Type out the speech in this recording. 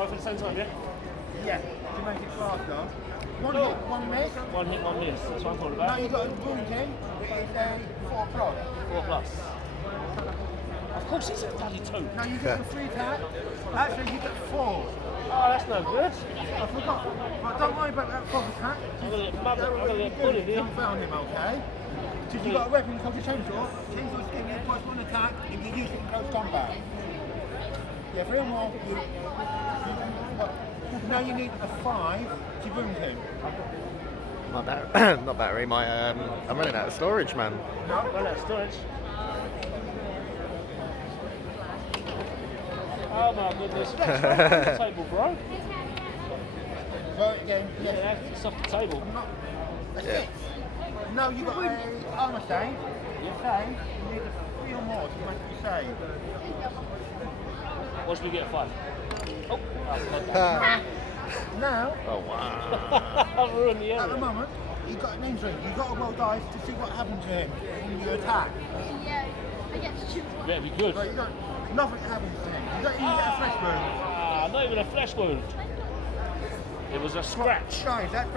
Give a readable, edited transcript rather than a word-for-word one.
Both at the same time, yeah? Yeah, to make it faster. One hit, one miss. One hit, one miss. That's what I'm talking about. Now you've got a wounding. It's a 4 plus. 4 plus. Of course it's a bloody 2. Now you get a 3 attack. Actually, you get 4. Oh, that's no good. I forgot. But don't worry about that 4th attack. I'm gonna get bullied here. Don't found him, okay? Because you've got a weapon called a chainsaw. Chainsaw's giving you +1 attack if you use it in close combat. Yeah, 3 or more. Now you need a 5 to wound him. Not battery. I'm running out of storage, man. No, run out of storage. Oh my goodness. That's right on the table, bro. Go again. Yeah, it's off the table. That's it. No, you got a armor save. Save. You need a 3 or more to make you save. What should we get? 5. Oh, that's not Now, Oh wow. I've ruined the at the area. moment, you've got an injury. You've got to roll dice to see what happened to him when you attack. Yeah, I get to shoot. Better be good. But you don't, nothing happens to him. You don't even get a flesh wound. Ah, not even a flesh wound. It was a scratch. Guys, that's